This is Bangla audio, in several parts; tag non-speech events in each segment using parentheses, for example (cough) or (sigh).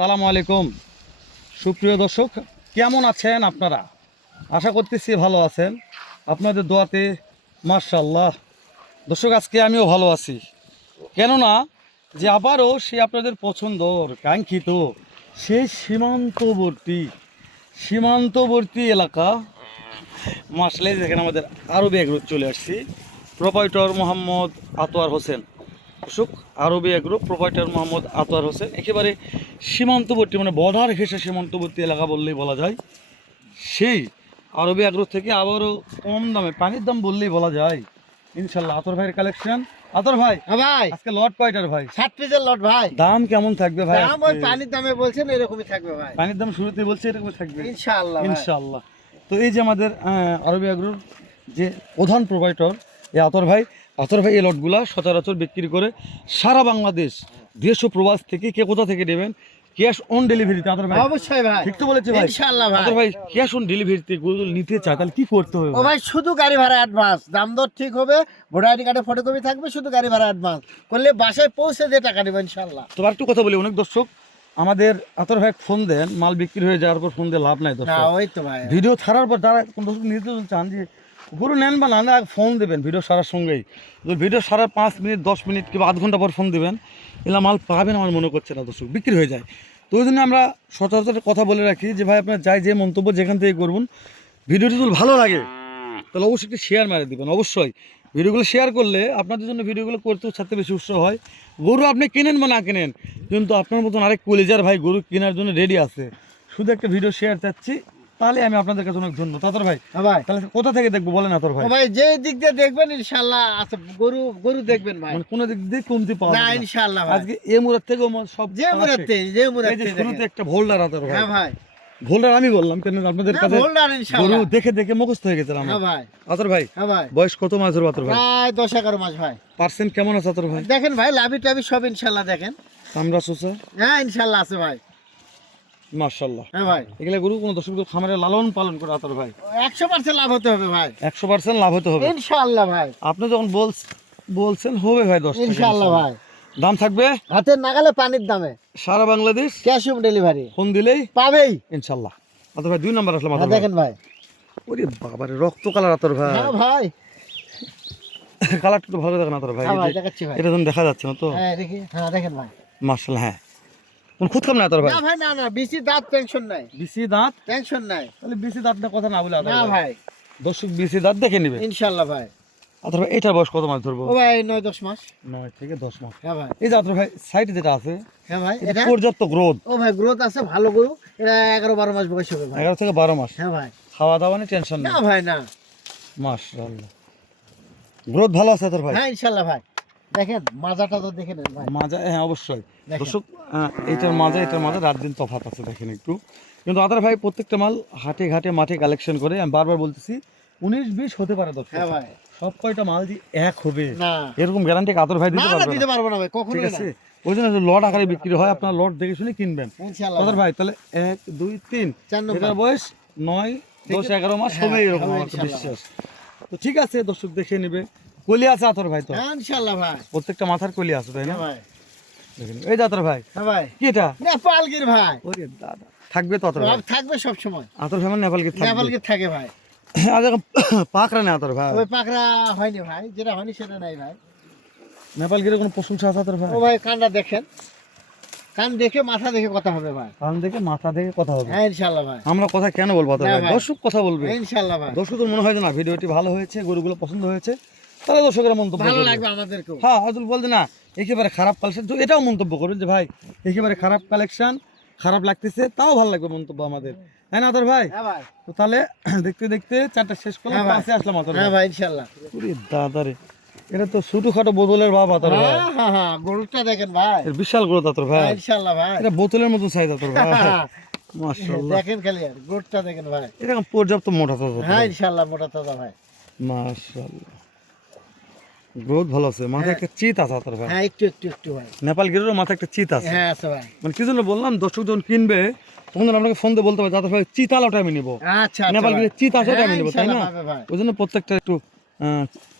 সালামু আলাইকুম। সুপ্রিয় দর্শক, কেমন আছেন আপনারা? আশা করতেছি ভালো আছেন। আপনাদের দোয়াতে মার্শাল্লাহ দর্শক, আজকে আমিও ভালো আছি। কেননা, যে আবারও সে আপনাদের পছন্দর, কাঙ্ক্ষিত, সেই সীমান্তবর্তী সীমান্তবর্তী এলাকা, মাসলে যেখানে আমাদের আরবি এগ্রুপ চলে আসছি, প্রোপাইটর মোহাম্মদ আতোয়ার হোসেন। অশোক আরবি এগ্রুপ প্রোপাইটর মোহাম্মদ আতোয়ার হোসেন। একেবারে সীমান্তবর্তী মানে বর্ডার ঘেঁষে সীমান্তবর্তী এলাকা বললেই বলা যায়। সেই আরবি এগ্রুপ থেকে আবারও কম দামে পানির দাম বললেই বলা যায়। ইনশাল্লাহ আতর ভাইয়ের কালেকশন আতর ভাই হ্যাঁ ভাই। আজকে লট কয়টার ভাই। ষাট পিসের লট ভাই। দাম কেমন থাকবে ভাই দাম ওই পানির দামে বলছেন এরকমই থাকবে ভাই। পানির দাম শুরুতে বলছে এরকম থাকবে। ইনশাআল্লাহ ভাই। ইনশাআল্লাহ। তো এই যে আমাদের আরবি আগ্রোর যে প্রধান প্রোভাইডর এই আতর ভাই আতর ভাই এই লটগুলা সচরাচর বিক্রি করে সারা বাংলাদেশ দেশ ও প্রবাস থেকে কে কোথা থেকে নেবেন? ক্যাশ অন ডেলিভারিতে আতর ভাই। অবশ্যই ভাই। ঠিক তো বলেছে ভাই। ইনশাআল্লাহ ভাই। আতর ভাই ক্যাশ অন ডেলিভারিতে গরু নিতে চায় তাহলে কি করতে হবে ও ভাই? শুধু গাড়ি ভাড়া অ্যাডভান্স দাম দর ঠিক হবে ভোটার আইডি কার্ডে ফটোকপি থাকবে শুধু গাড়ি ভাড়া অ্যাডভান্স করলে বাসায় পৌঁছে দিয়ে টাকা নেবে ইনশাআল্লাহ। তো আর একটু কথা বলি অনেক দর্শক আমাদের আতর ভাই ফোন দেন মাল বিক্রি হয়ে যাওয়ার পর ফোন দিয়ে লাভ নাই দর্শক। ওই তো ভাই। ভিডিও ছাড়ার পর যারা কোন দর্শক নিতে চান যে গরু নেন বা না নেন, ফোন দেবেন ভিডিও সারার সঙ্গেই। ভিডিও সারার পাঁচ মিনিট দশ মিনিট কিংবা আধ ঘণ্টা পর ফোন দেবেন এলা মাল পাবেন আমার মনে করছে না দর্শক বিক্রি হয়ে যায়। তো ওই জন্য আমরা সচরাচর কথা বলে রাখি যে ভাই আপনার যাই যে মন্তব্য যেখান থেকে করবেন ভিডিওটি যদি ভালো লাগে তাহলে অবশ্যই একটি শেয়ার মারে দিবেন অবশ্যই। ভিডিওগুলো শেয়ার করলে আপনাদের জন্য ভিডিওগুলো করতেও ছাড়তে বেশি উৎসাহ হয়। গরু আপনি কেনেন বা না কেনেন কিন্তু আপনার মতন আরেক কলেজার ভাই গরু কেনার জন্য রেডি আছে। শুধু একটা ভিডিও শেয়ার চাচ্ছি। তাহলে আমি আপনাদের কাছে অনেক ধন্য। তাতর ভাই হ্যাঁ ভাই। তাহলে কোথা থেকে দেখব বলেন আতর ভাই? ভাই যে দিক দিয়ে দেখবেন ইনশাআল্লাহ আচ্ছা গরু গরু দেখবেন ভাই। মানে কোন দিক দিয়ে কমতি পাওয়া না। ইনশাআল্লাহ ভাই। আজকে এ মুরার থেকে সব যে মুরাতে যে এই মুরাতে শুরুতে একটা ভোল্ডার আতর ভাই। হ্যাঁ ভাই। ভোল্ডার আমি বললাম কেন আপনাদের কাছে ভোল্ডার গরু দেখে দেখে মুখস্থ হয়ে গেছে আমার। হ্যাঁ ভাই। আতর ভাই হ্যাঁ ভাই। বয়স কত মাস ধরে আতর ভাই? প্রায় দশ এগারো মাস ভাই। পার্সেন্ট কেমন আছে আতর ভাই? দেখেন ভাই লাভি টাভি সব ইনশাল্লাহ দেখেন। আমরা সোসা হ্যাঁ ইনশাল্লাহ আছে ভাই। হ্যাঁ ভাই। এগুলা গরু কোনো দর্শক খামারে লালন পালন করে আতর ভাই। একশো পার্সেন্ট লাভ হতে হবে ভাই। একশো পার্সেন্ট লাভ হতে হবে। ইনশাল্লাহ ভাই। আপনি যখন বল বলছেন হবে ভাই দশ টাকা ইনশাল্লাহ ইনশাল্লাহ। ভাই। দাম থাকবে? হাতের নাগালে পানির দামে। সারা Bangladesh? Cash on delivery. Phone দিলেই? পাবেই। ইনশাল্লাহ আতর ভাই দুই নাম্বার আসলাম হ্যাঁ দেখেন ভাই। ওরে বাবারে রক্ত কালার আতর ভাই। হ্যাঁ ভাই। (laughs) কালারটা একটু ভালো দেখেন আতর ভাই। হ্যাঁ ভাই এটা যখন দেখা যাচ্ছে না তো? হ্যাঁ দেখি। হ্যাঁ দেখেন ভাই। মার্শাল হ্যাঁ। কোন খুদ কাম না আতর ভাই? না ভাই না না বেশি দাঁত টেনশন নাই। বিসি দাঁত? টেনশন নাই। তাহলে বিসি দাঁতটা কথা না বলে না ভাই। দর্শক বিসি দাঁত দেখে নিবে। ইনশাল্লাহ ভাই। আতর ভাই এটার বয়স কত মাস ধরবো? ও ভাই নয় দশ মাস। নয় থেকে দশ মাস। হ্যাঁ ভাই। এই যে আতর ভাই সাইডে যেটা আছে হ্যাঁ ভাই এটা পর্যাপ্ত গ্রোথ ও ভাই গ্রোথ আছে ভালো গরু। এটা এগারো বারো মাস বয়স হবে ভাই। এগারো থেকে বারো মাস। হ্যাঁ ভাই। খাওয়া দাওয়া নিয়ে টেনশন না ভাই না। মাশাআল্লাহ। গ্রোথ ভালো আছে তোর ভাই? হ্যাঁ ইনশাল্লাহ ভাই। দেখেন মাজাটা তো দেখে নেন ভাই। মাজা হ্যাঁ অবশ্যই। দর্শক আহ, এইটার মাজা এটার মাজা রাত দিন তফাৎ আছে দেখেন একটু। কিন্তু আদার ভাই প্রত্যেকটা মাল হাটে ঘাটে মাঠে কালেকশন করে আমি বারবার বলতেছি উনিশ বিশ হতে পারে দর্শক। হ্যাঁ ভাই। সব কয়টা মাল যে এক হবে এরকম গ্যারান্টি আদর ভাই দিতে পারবে দিতে পারব না ভাই ঠিক আছে? ওই জন্য লট আকারে বিক্রি হয় আপনার লট দেখে শুনে কিনবেন। আদর ভাই তাহলে এক দুই তিন। এটার বয়স নয় দশ এগারো মাস হ্যাঁ, হবে এরকম আমার তো ইনশাল্লাহ। বিশ্বাস। তো ঠিক আছে দর্শক দেখে নেবে। কলি আছে আতর ভাই তো। হ্যাঁ ইনশাল্লাহ ভাই। প্রত্যেকটা মাথার কলি আছে তাই না? হ্যাঁ ভাই। দেখেন এই ভাই। হ্যাঁ ভাই। কি এটা? নেপাল গির ভাই। ওরে দাদা থাকবে তো আতর ভাই? থাকবে সব সময় আতর ভাই মানে নেপাল কি নেপাল থাকবে। গির থাকে ভাই। আজ পাকড়া না আতর ভাই। ওই পাকড়া হয়নি ভাই যেটা হয়নি সেটা নাই ভাই। নেপালগির কোনো প্রশংসা আছে আতর ভাই? ও ভাই কানটা দেখেন। কান দেখে মাথা দেখে কথা হবে ভাই। কান দেখে মাথা দেখে কথা হবে। হ্যাঁ ইনশাল্লাহ ভাই। আমরা কথা কেন বলব আতর ভাই। দর্শক কথা বলবে। ইনশাল্লাহ ভাই। দর্শকদের মনে হয় যে না ভিডিওটি ভালো হয়েছে গরুগুলো পছন্দ হয়েছে। তাহলে দর্শকরা মন্তব্য ভালো লাগবে আমাদেরকেও। হ্যাঁ আদুল বলতে না একেবারে খারাপ কালেকশন এটাও মন্তব্য করবেন যে ভাই একেবারে খারাপ কালেকশন খারাপ লাগতেছে তাও ভালো লাগবে মন্তব্য আমাদের। হ্যাঁ না আতর ভাই? হ্যাঁ তো তাহলে (clears throat) দেখতে দেখতে চারটা শেষ করলাম হ্যাঁ। পাঁচে আসলাম আতর হ্যাঁ ভাই ভাই ওরে দাদা এটা তো ছোটো খাটো বোতলের আতর ভাই। হ্যাঁ হ্যাঁ হ্যাঁ গরুটা দেখেন ভাই। এর বিশাল গ্রোথ আতর ভাই। হ্যাঁ, ইনশাল্লাহ ভাই। এটা বোতলের মতো সাইজ আতর ভাই। মাশাআল্লাহ। দেখেন খালি আর গরুটা দেখেন ভাই। এরকম পর্যাপ্ত মোটা তো হ্যাঁ ইনশাল্লাহ মোটা তাজা ভাই। মাশাআল্লাহ। ভালো আছে। মাথায় একটা চিত আছে ভাই। হ্যাঁ একটু একটু একটু ভাই। নেপাল গিরেরও মাথায় একটা চিত আছে। হ্যাঁ আছে ভাই। মানে কি জন্য বললাম দর্শক যখন কিনবে তখন আপনাকে ফোন দিয়ে বলতে হবে ভাই আমি নিবো। আচ্ছা নেপাল আচ্ছা গিরে চিত আছে ওটা হ্যাঁ, আমি নিবো তাই না? ওই জন্য প্রত্যেকটা একটু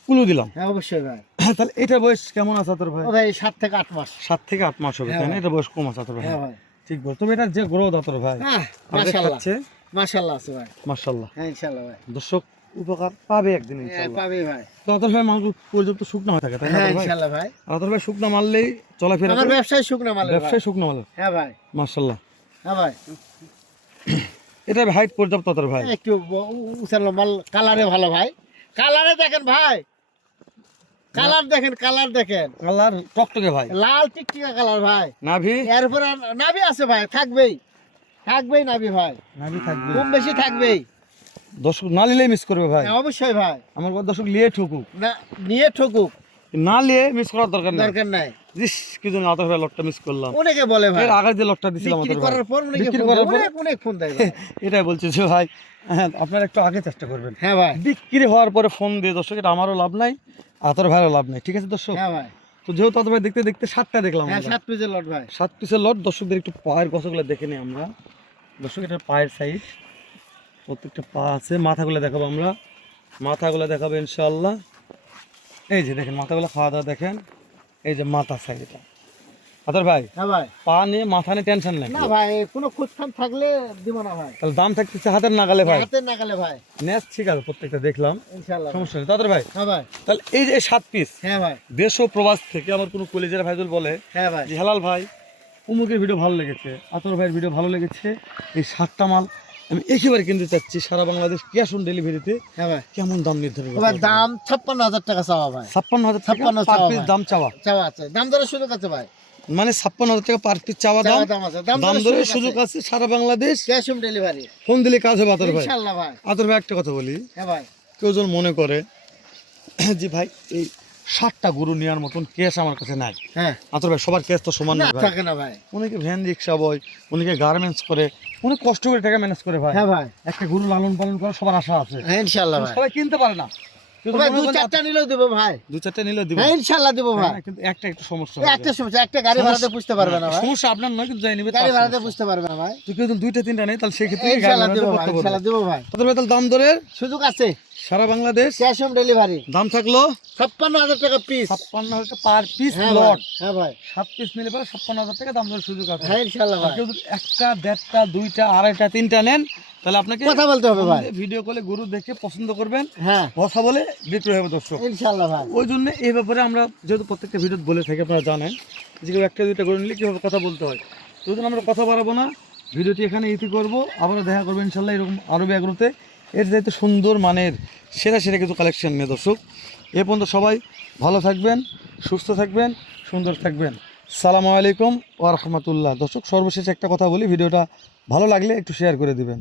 কুলু দিলাম। হ্যাঁ অবশ্যই ভাই। তাহলে এটার বয়স কেমন আছে আতর ভাই? ভাই সাত থেকে আট মাস। সাত থেকে আট মাস হবে হ্যাঁ তাই না? এটা বয়স কম আছে আতর ভাই। হ্যাঁ ভাই। ঠিক বল তবে এটা যে গ্রোথ আতর ভাই হ্যাঁ মাশাআল্লাহ। মাশাআল্লাহ আছে ভাই। মাশাল্লাহ হ্যাঁ ইনশাআল্লাহ ভাই। দর্শক উপকার পাবে একদিন হ্যাঁ পাবে ভাই। ভাই মাল পর্যন্ত শুকনো হয়ে থাকে তাই না হ্যাঁ ভাই? ইনশাআল্লাহ ভাই। আর ভাই শুকনো মারলেই চলাফেরা আমার ব্যবসায় শুকনো মাল ব্যবসায় শুকনো মাল। হ্যাঁ ভাই। হ্যাঁ ভাই। এটা হাইট পর্যাপ্ত আতর ভাই। একটু ব- মাল কালারে ভালো ভাই। কালারে দেখেন ভাই। কালার দেখেন কালার দেখেন। কালার টকটকে ভাই। লাল টিকটিকা কালার ভাই। নাভি? এরপর নাবি আছে ভাই থাকবেই। থাকবেই নাবি ভাই। নাভি থাকবে। কম বেশি থাকবেই। দর্শক না নিলেই মিস করবে ভাই। হ্যাঁ, অবশ্যই ভাই। আমার দর্শক লিয়ে ঠুকুক। না নিয়ে ঠকুক। না লিয়ে মিস করার দরকার নেই। দরকার নাই। জিস কি জন্য আতর ভাই লটটা মিস করলাম। অনেকে বলে ভাই আগে যে লটটা দিছিলাম বিক্রি করার পর বিক্রি করার পর অনেক ফোন দেয় (laughs) এটাই বলছি যে ভাই হ্যাঁ আপনারা একটু আগে চেষ্টা করবেন। হ্যাঁ ভাই। বিক্রি হওয়ার পরে ফোন দিয়ে দর্শক এটা আমারও লাভ নাই আতর ভাইয়েরও লাভ নাই ঠিক আছে দর্শক? হ্যাঁ ভাই। তো যেহেতু আতর ভাই দেখতে দেখতে সাতটা দেখলাম হ্যাঁ সাত পিসের লট ভাই। সাত পিসের লট দর্শকদের একটু পায়ের গছগুলো দেখে নিই আমরা। দর্শক এটা পায়ের সাইজ প্রত্যেকটা পা আছে। মাথাগুলো দেখাবো আমরা। মাথাগুলো দেখাবো ইনশাল্লাহ এই যে দেখেন মাথাগুলো খাওয়া দাওয়া দেখেন। এই যে মাথা সাইজ এটা। আদর ভাই হ্যাঁ ভাই। পা নিয়ে মাথা নিয়ে টেনশন নেই না ভাই কোনো থাকলে দিব না ভাই। তাহলে দাম থাকতেছে হাতের নাগালে ভাই। নাগালে ভাই। নেস ঠিক আছে প্রত্যেকটা দেখলাম। সমস্যা নেই। তাদের ভাই হ্যাঁ ভাই। তাহলে এই যে সাত পিস হ্যাঁ ভাই। দেশ ও প্রবাস থেকে আমার কোনো কলেজের ভাইদুল বলে হ্যাঁ ভাই। যে হালাল ভাই উমুকের ভিডিও ভালো লেগেছে। আতর ভাইয়ের ভিডিও ভালো লেগেছে। এই সাতটা মাল আমি একেবারে কিনতে চাচ্ছি সারা বাংলাদেশ ক্যাশ অন ডেলিভারিতে কেমন দাম নির্ধারণ ভাই দাম ছাপ্পান্ন হাজার টাকা চাওয়া ভাই। ছাপ্পান্ন হাজার টাকা 56 পার পিস দাম চাওয়া। চাওয়া আছে। দাম দরের সুযোগ আছে ভাই। মানে ছাপ্পান্ন হাজার টাকা পার পিস চাওয়া দাম। দাম দরের ধরে সুযোগ আছে। সারা Bangladesh. Cash on delivery phone দিলে কাজ হবে আতর ভাই। আতর ভাই একটা কথা বলি। হ্যাঁ ভাই। কেউ যেন মনে করে যে ভাই এই ষাটটা গরু নেওয়ার মতন ক্যাশ আমার কাছে নাই। হ্যাঁ। আতর ভাই সবার ক্যাশ তো সমান না থাকে না ভাই। অনেকে ভ্যান রিক্সা বয় অনেকে গার্মেন্টস করে অনেক কষ্ট করে টাকা ম্যানেজ করে ভাই। হ্যাঁ ভাই। একটা গরু লালন পালন সবার আশা আছে। হ্যাঁ ভাই। সবাই কিনতে পারে না। দু চারটা নিলেও দেবো ভাই। দু চারটে নিলে দিব। হ্যাঁ ইনশাল্লাহ দেবো ভাই। হ্যাঁ, কিন্তু একটা একটু সমস্যা একটা সমস্যা একটা গাড়ি ভাড়াতে বুঝতে পারবে না ভাই। সমস্যা আপনার নয় কিন্তু যাই নিবে গাড়ি ভাড়াতে বুঝতে পারবে না ভাই। তুই কিন্তু দুইটা তিনটা নেই তাহলে সেই ক্ষেত্রে গাড়ি দেবো ভাই করতে দেবো ভাই। তাদের ভাই তাহলে দাম ধরে সুযোগ আছে। সারা বাংলাদেশ? Cash on delivery. দাম থাকল? ছাপ্পান্ন হাজার টাকা পিস ছাপ্পান্ন হাজার টাকা পার পিস লট হ্যাঁ ভাই। সাত পিস নিলে পরে ছাপ্পান্ন হাজার টাকা দাম ধরে সুযোগ আছে। হ্যাঁ ইনশাল্লাহ আর ভাই। যদি একটা দেড়টা দুইটা আড়াইটা তিনটা নেন তাহলে আপনাকে কথা বলতে হবে ভাই। ভিডিও কলে গরু দেখে পছন্দ করবেন। হ্যাঁ। কথা বলে বিক্রি হবে দর্শক। ইনশাল্লাহ ভাই। ওই জন্য এই ব্যাপারে আমরা যেহেতু প্রত্যেকটা ভিডিও বলে থাকি আপনারা জানেন যে কেউ একটা দুইটা করে নিলে কীভাবে কথা বলতে হয়। ওই জন্য আমরা কথা বাড়াবো না। ভিডিওটি এখানে ইতি করব। আবারও দেখা করব ইনশাল্লাহ এরকম আরও ব্যাগগুলোতে এর যেহেতু সুন্দর মানের, সেরা সেরা কিছু কালেকশন নিয়ে দর্শক। এ পর্যন্ত সবাই ভালো থাকবেন, সুস্থ থাকবেন, সুন্দর থাকবেন। সালামু আলাইকুম ওরহামতুল্লাহ রাহমাতুল্লাহ। দর্শক, সর্বশেষ একটা কথা বলি, ভিডিওটা ভালো লাগলে একটু শেয়ার করে দিবেন।